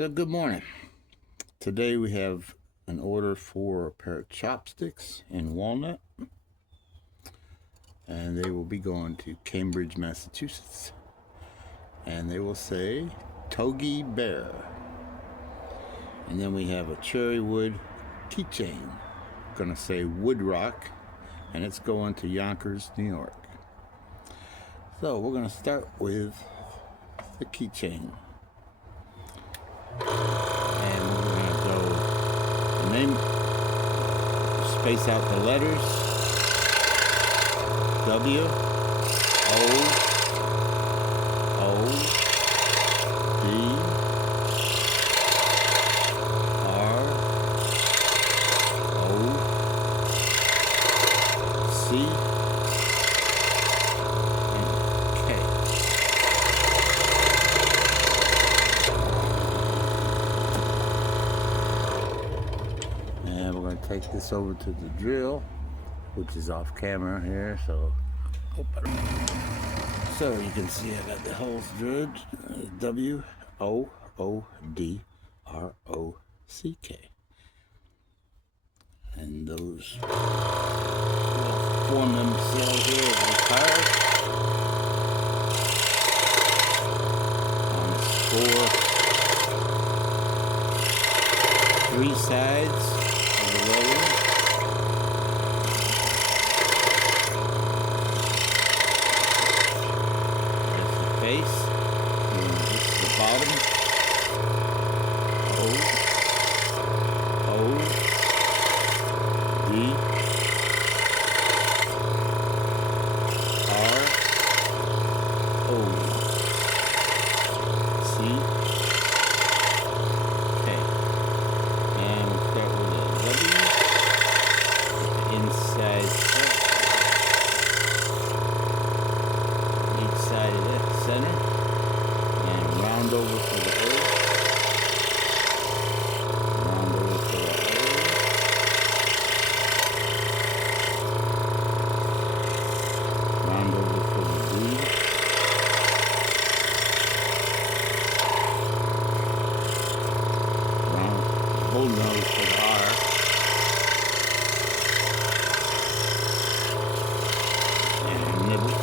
So good morning. Today we have an order for a pair of chopsticks in Walnut, and they will be going to Cambridge, Massachusetts, and they will say Togi Bear. And then we have a cherry wood keychain, gonna say Wood Rock, and it's going to Yonkers, New York. So we're gonna start with the keychain. And we're going to go the name, space out the letters, W, O, D, R, O, C, and K. And we're going to take this over to the drill, which is off camera here, so you can see I got the holes drilled. W O O D R O C K, and those will form themselves here as the cars on 3 sides of the roller. Base, and this is the bottom. O D R O C K, and we'll start with a W with the inside cut. Each side of that center, and round over for the O, round over for the O, round over for the D, round, hold nose for the R, and nibble.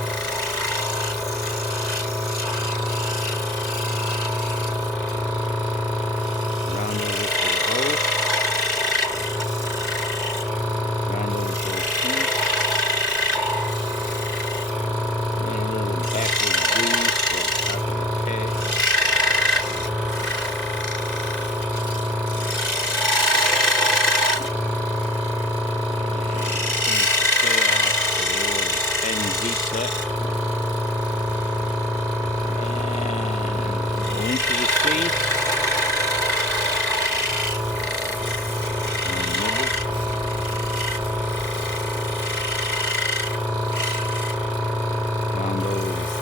Into the space, and nibble, round over the C,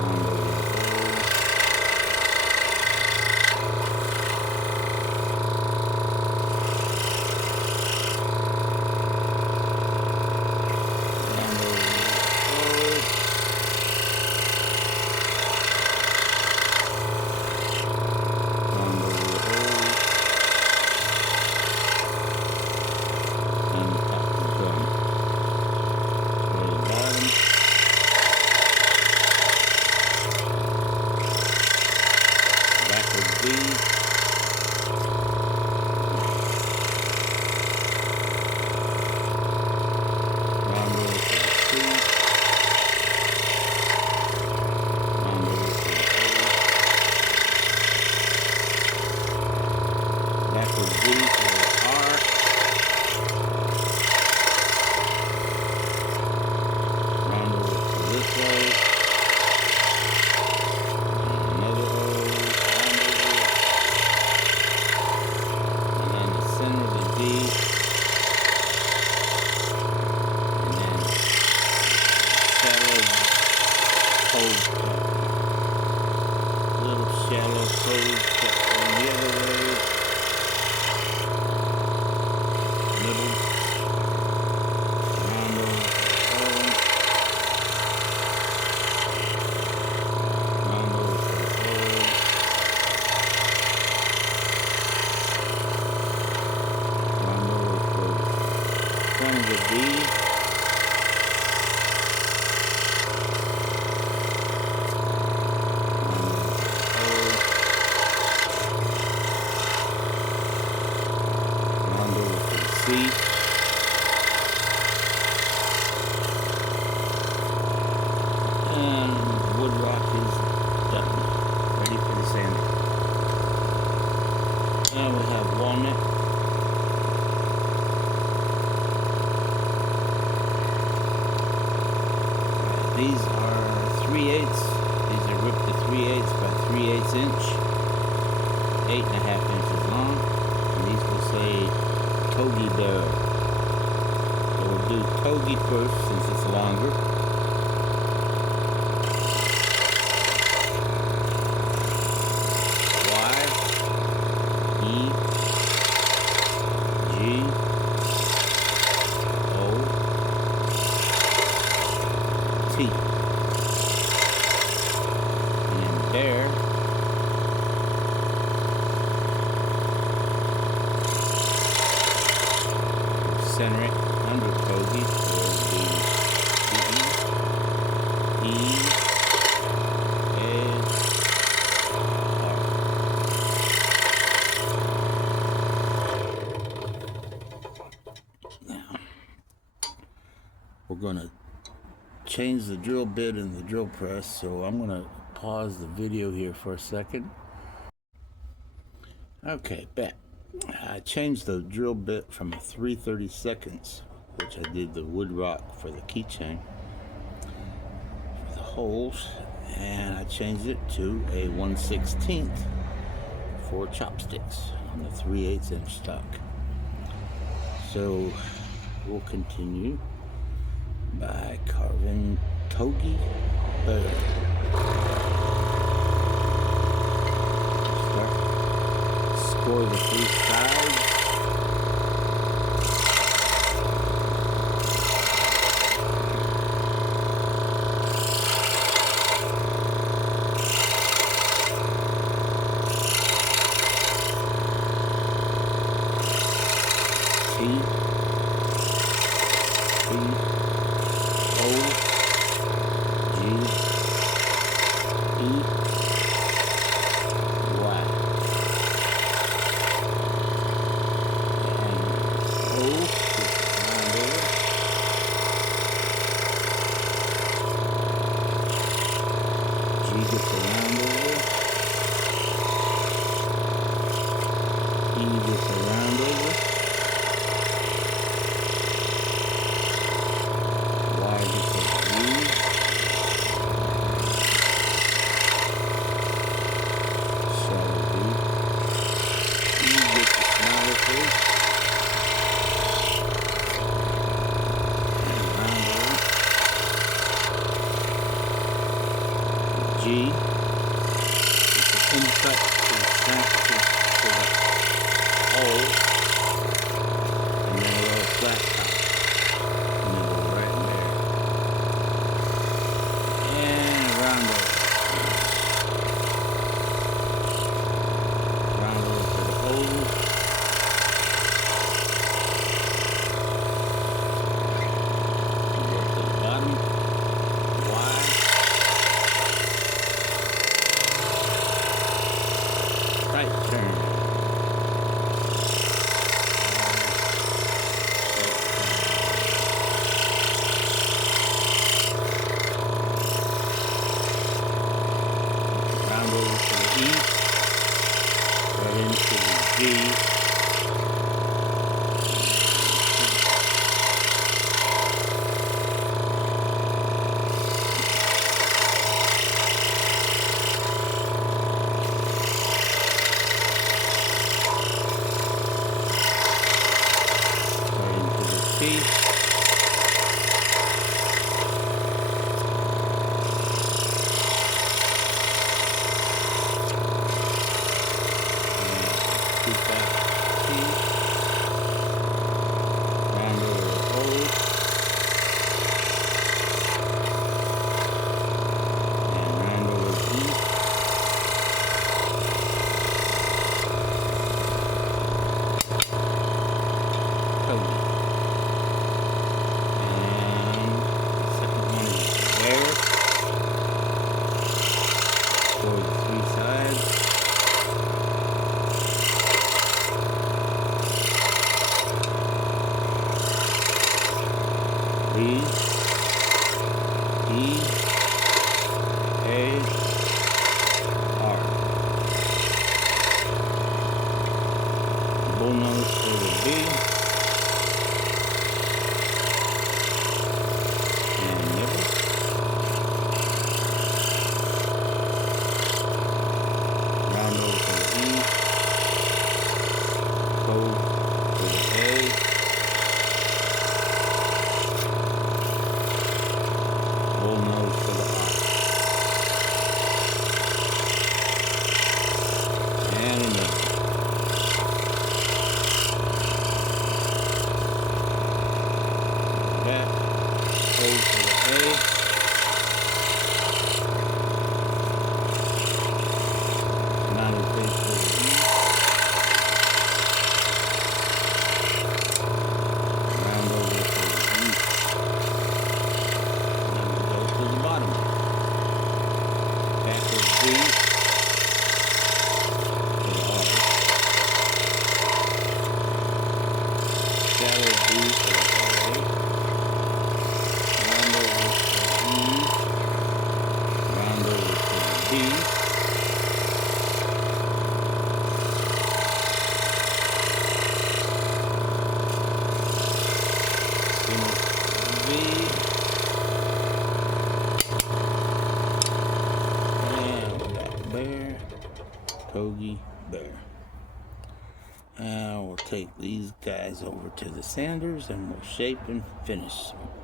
round over the O, round over the O, little shallow code on the other way. Middle, round over, These are 3/8. These are ripped to 3/8 by 3/8 inch, 8.5 inches long. And these will say Togi Bear. So we'll do Togi first since it's longer. T. And bear. Center it under Togi, so it'll be E, A, R. Now, we're going to change the drill bit and the drill press, so I'm going to pause the video here for a second. Okay, back. I changed the drill bit from a 3/32, which I did the wood rock for the keychain, for the holes, and I changed it to a 1/16 for Chopsticks on the 3/8 inch stock. So we'll continue by carving Togi Bear. Score the 3 sides. T, O, G, E, Y. G gets a round over. E gets a round over. Y gets a groove. Solid B. E gets a smaller face. And round over. G. It's an incut to the snap to the hole, and then a little flat top, and then go right in there, and round over to the hole, and go to the bottom, Y. Right turn. Round over to the E. Right into the G. T. Round over the hole. And round over the E. Togi. For the 3 sides. B, E, A, R. Bull nose for the B. And nibble. Togi Bear. And we'll take these guys over to the sanders and we'll shape and finish them.